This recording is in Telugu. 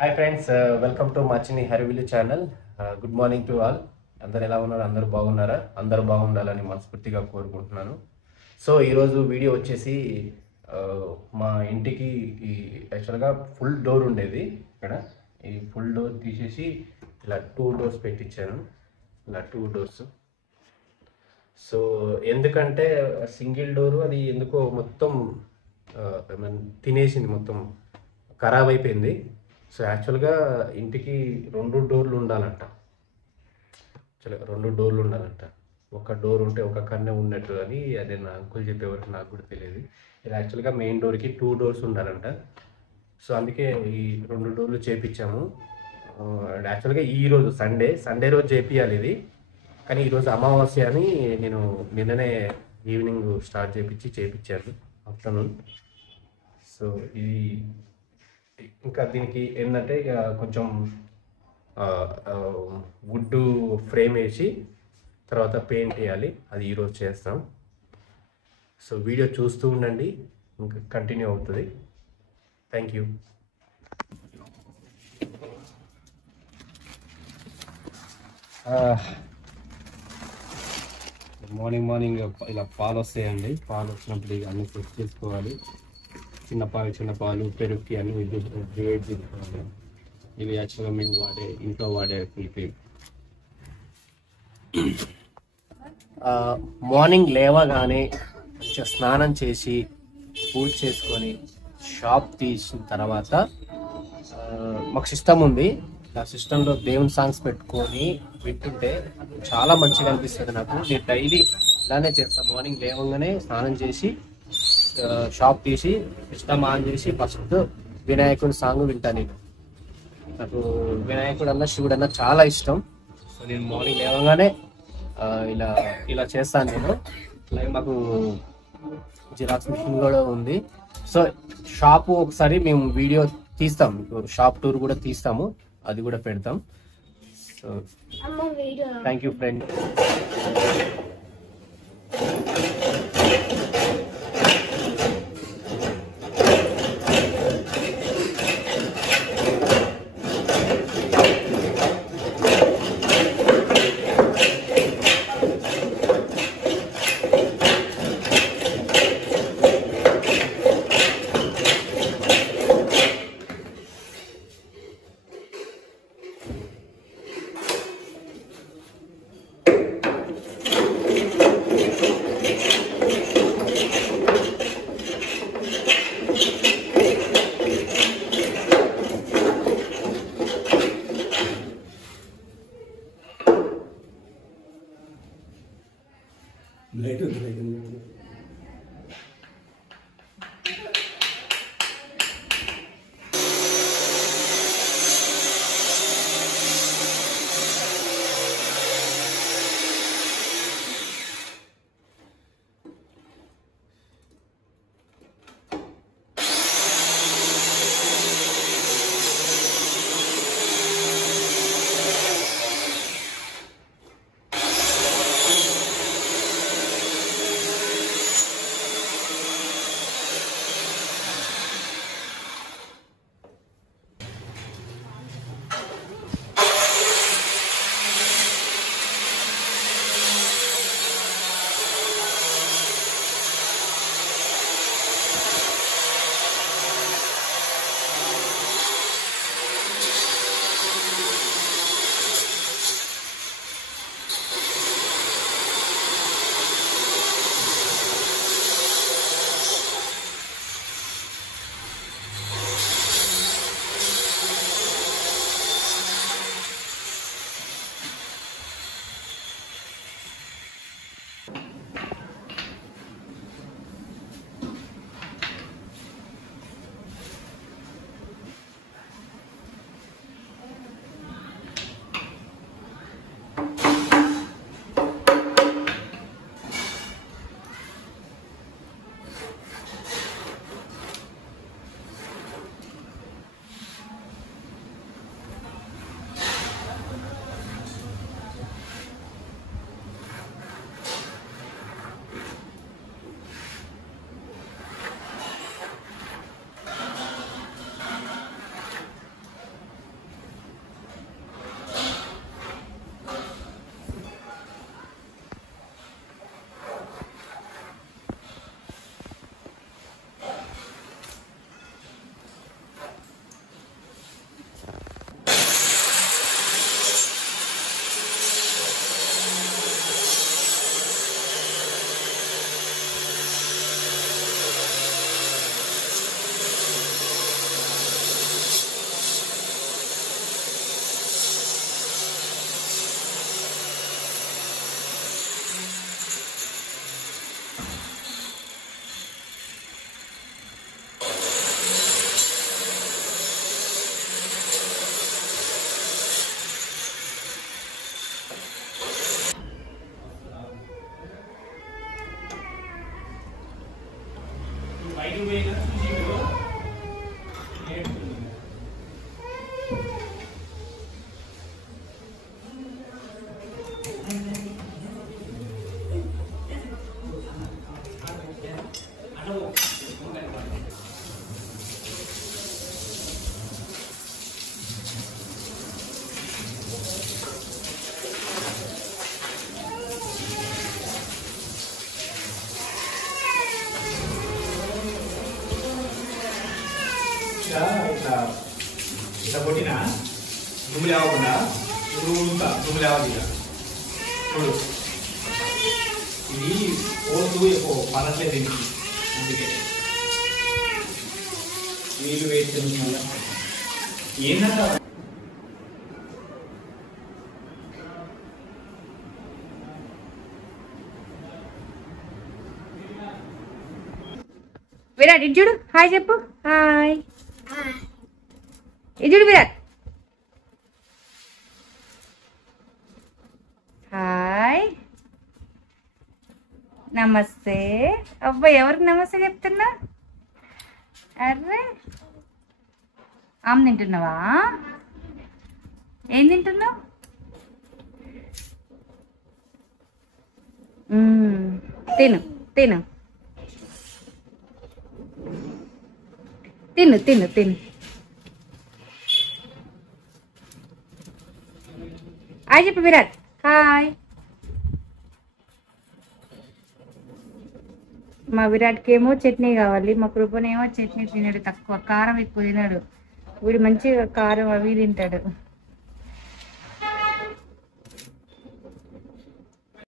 Hi friends, welcome to మచిని Harivillu channel. Good morning to all. అందరు ఎలా ఉన్నారు? అందరూ బాగున్నారా? అందరూ బాగుండాలని మనస్ఫూర్తిగా కోరుకుంటున్నాను. సో ఈరోజు వీడియో వచ్చేసి మా ఇంటికి ఈ యాక్చువల్గా ఫుల్ డోర్ ఉండేది. ఇక్కడ ఈ ఫుల్ డోర్ తీసేసి ఇలా 2 డోర్స్ పెట్టించాను. ఇలా 2 డోర్స్. సో ఎందుకంటే సింగిల్ డోరు అది ఎందుకో మొత్తం తినేసింది, మొత్తం ఖరాబ్ అయిపోయింది. సో యాక్చువల్గా ఇంటికి 2 డోర్లు ఉండాలంట. యాక్చువల్గా 2 డోర్లు ఉండాలంట. ఒక డోర్ ఉంటే ఒక కన్నే ఉన్నట్టు అని అదే నా అంకుల్ చెప్పేవరకు నాకు కూడా తెలియదు. ఇది యాక్చువల్గా మెయిన్ డోర్కి 2 డోర్స్ ఉండాలంట. సో అందుకే ఈ 2 డోర్లు చేపించాము. యాక్చువల్గా ఈరోజు సండే రోజు చేపియాలి ఇది, కానీ ఈరోజు అమావాస్య అని నేను నిన్ననే ఈవినింగ్ స్టార్ట్ చేపించాను ఆఫ్టర్నూన్. సో ఇది ఇంకా దీనికి ఏంటంటే ఇక కొంచెం వుడ్ ఫ్రేమ్ వేసి తర్వాత పెయింట్ వేయాలి. అది ఈరోజు చేస్తాం. సో వీడియో చూస్తూ ఉండండి, ఇంకా కంటిన్యూ అవుతుంది. Thank you. మార్నింగ్ ఇలా పాలు వస్తాయండి. పాలు వచ్చినప్పుడు ఇక అన్నీ సెట్ చేసుకోవాలి. చిన్న పాలు పెరుగుకి అన్ని వేడి చేసుకోవాలి. ఇవి యాక్చువల్గా మేము ఇంట్లో వాడే ఫుల్ క్రీమ్. మార్నింగ్ లేవగానే కొంచెం స్నానం చేసి పూజ చేసుకొని షాప్ తీసిన తర్వాత మాకు సిస్టమ్ ఉంది. ఆ సిస్టంలో దేవుని సాంగ్స్ పెట్టుకొని వింటుంటే చాలా మంచిగా అనిపిస్తుంది నాకు. నేను డైలీ ఇలానే చేస్తాను. మార్నింగ్ లేవగానే స్నానం చేసి షాప్ తీసి సిస్టమ్ ఆన్ చేసి ఫస్ట్ వినాయకుడి సాంగ్ వింటాను. నేను నాకు వినాయకుడు అన్న శివుడు అన్న చాలా ఇష్టం. సో నేను మార్నింగ్ లేవగానే ఇలా చేస్తాను నేను. అలాగే మాకు జిరాక్స్ మిషన్ కూడా ఉంది. సో షాపు ఒకసారి మేము వీడియో తీస్తాం, షాప్ టూర్ కూడా తీస్తాము, అది కూడా పెడతాం. So thank you friend. ఇట్లా కొట్టినా దుమ్ము లేవకుండా దుమ్ము లేవాలి ఇక చూడు. ఇది పోతూ ఎక్కువ పనట్లేదు దీనికి, అందుకే నీళ్ళు వేస్తే ఏంటంటే విరాట్ ఇటు చూడు, హాయ్ చెప్పు. హాయ్ ఇటు చూడు విరాట్. హాయ్ నమస్తే. అబ్బాయి ఎవరికి నమస్తే చెప్తున్నా? అర్రే ఆమె తింటున్నావా? ఏం తింటున్నావు? తిను తిను తిను తిను తిను. హాయ్ చెప్పు విరాట్. హాయ్. మా విరాట్కి ఏమో చట్నీ కావాలి, మా కృపనేమో చట్నీ తినడు, తక్కువ కారం ఎక్కువ తినడు. వీడు మంచిగా కారం అవి తింటాడు.